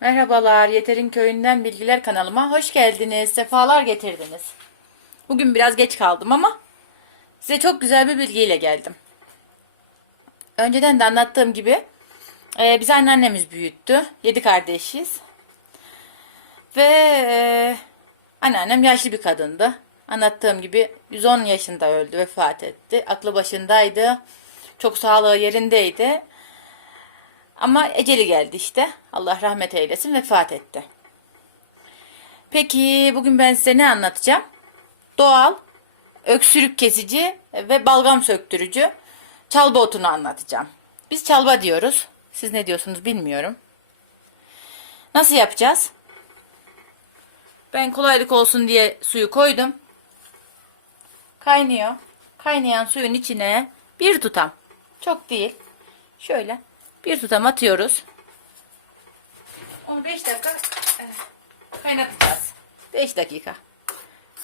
Merhabalar, Yeter'in Köyünden Bilgiler kanalıma hoş geldiniz, sefalar getirdiniz. Bugün biraz geç kaldım ama size çok güzel bir bilgiyle geldim. Önceden de anlattığım gibi bizi anneannemiz büyüttü. 7 kardeşiz. Ve anneannem yaşlı bir kadındı. Anlattığım gibi 110 yaşında öldü, vefat etti. Aklı başındaydı, çok sağlığı yerindeydi. Ama eceli geldi işte. Allah rahmet eylesin, vefat etti. Peki bugün ben size ne anlatacağım? Doğal, öksürük kesici ve balgam söktürücü çalba otunu anlatacağım. Biz çalba diyoruz. Siz ne diyorsunuz bilmiyorum. Nasıl yapacağız? Ben kolaylık olsun diye suyu koydum. Kaynıyor. Kaynayan suyun içine bir tutam. Çok değil. Şöyle bir tutam atıyoruz. Onu 5 dakika kaynatacağız. 5 dakika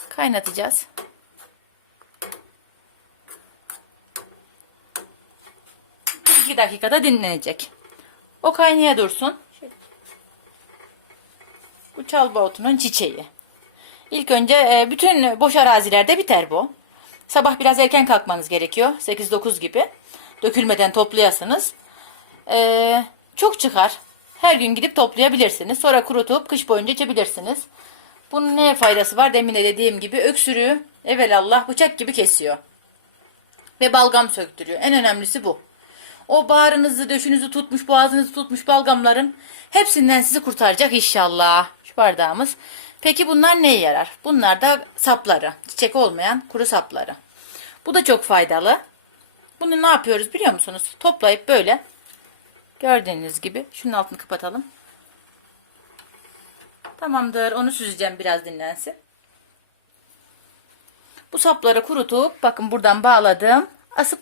kaynatacağız. 2 dakikada dinlenecek. O kaynaya dursun. Bu çalba otunun çiçeği. İlk önce bütün boş arazilerde biter bu. Sabah biraz erken kalkmanız gerekiyor. 8-9 gibi. Dökülmeden toplayasınız. Çok çıkar. Her gün gidip toplayabilirsiniz. Sonra kurutup kış boyunca içebilirsiniz. Bunun ne faydası var? Demin de dediğim gibi öksürüğü evelallah bıçak gibi kesiyor. Ve balgam söktürüyor. En önemlisi bu. O bağrınızı, döşünüzü tutmuş, boğazınızı tutmuş balgamların hepsinden sizi kurtaracak inşallah. Şu bardağımız. Peki bunlar neye yarar? Bunlar da sapları. Çiçek olmayan kuru sapları. Bu da çok faydalı. Bunu ne yapıyoruz biliyor musunuz? Toplayıp böyle gördüğünüz gibi. Şunun altını kapatalım. Tamamdır. Onu süzeceğim biraz dinlensin. Bu sapları kurutup bakın buradan bağladım. Asıp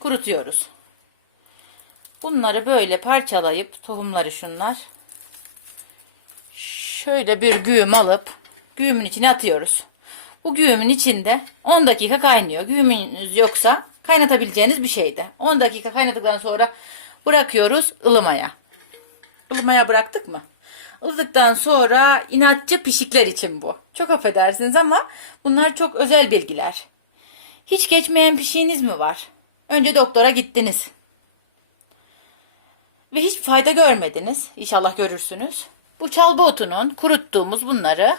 kurutuyoruz. Bunları böyle parçalayıp tohumları şunlar. Şöyle bir güğüm alıp güğümün içine atıyoruz. Bu güğümün içinde 10 dakika kaynıyor. Güğümünüz yoksa kaynatabileceğiniz bir şeydi. 10 dakika kaynadıktan sonra bırakıyoruz ılımaya. Ilımaya bıraktık mı? Ilıdıktan sonra inatçı pişikler için bu. Çok affedersiniz ama bunlar çok özel bilgiler. Hiç geçmeyen pişiğiniz mi var? Önce doktora gittiniz. Ve hiç fayda görmediniz. İnşallah görürsünüz. Bu çalba otunun kuruttuğumuz bunları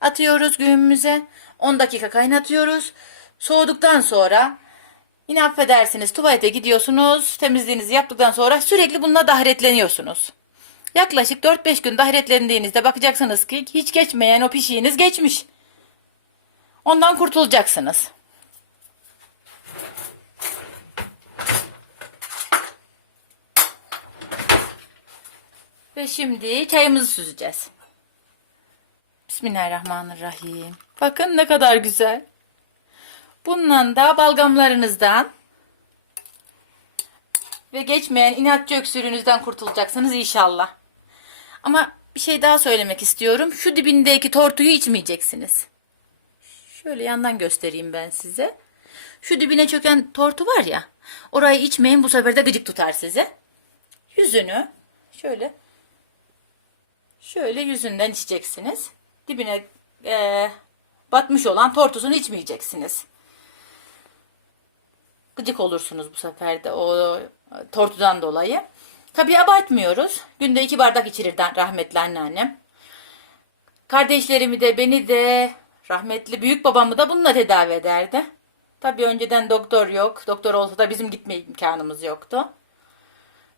atıyoruz güğümümüze. 10 dakika kaynatıyoruz. Soğuduktan sonra yine affedersiniz tuvalete gidiyorsunuz. Temizliğinizi yaptıktan sonra sürekli bununla dahretleniyorsunuz. Yaklaşık 4-5 gün dahretlendiğinizde bakacaksınız ki hiç geçmeyen o pişiğiniz geçmiş. Ondan kurtulacaksınız. Ve şimdi çayımızı süzeceğiz. Bismillahirrahmanirrahim. Bakın ne kadar güzel. Bundan da balgamlarınızdan ve geçmeyen inatçı öksürüğünüzden kurtulacaksınız inşallah. Ama bir şey daha söylemek istiyorum. Şu dibindeki tortuyu içmeyeceksiniz. Şöyle yandan göstereyim ben size. Şu dibine çöken tortu var ya. Orayı içmeyin, bu sefer de gıcık tutar sizi. Yüzünü şöyle yüzünden içeceksiniz. Dibine batmış olan tortusunu içmeyeceksiniz. Gıcık olursunuz bu sefer de o tortudan dolayı. Tabii abartmıyoruz. Günde 2 bardak içirir rahmetli anneannem. Kardeşlerimi de beni de rahmetli büyük babamı da bununla tedavi ederdi. Tabii önceden doktor yok. Doktor olsa da bizim gitme imkanımız yoktu.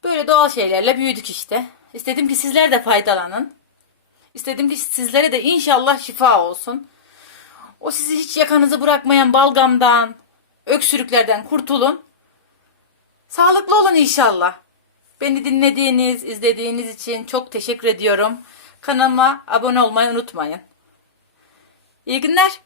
Böyle doğal şeylerle büyüdük işte. İstedim ki sizler de faydalanın. İstedim ki sizlere de inşallah şifa olsun. O sizi hiç yakanızı bırakmayan balgamdan, öksürüklerden kurtulun. Sağlıklı olun inşallah. Beni dinlediğiniz, izlediğiniz için çok teşekkür ediyorum. Kanalıma abone olmayı unutmayın. İyi günler.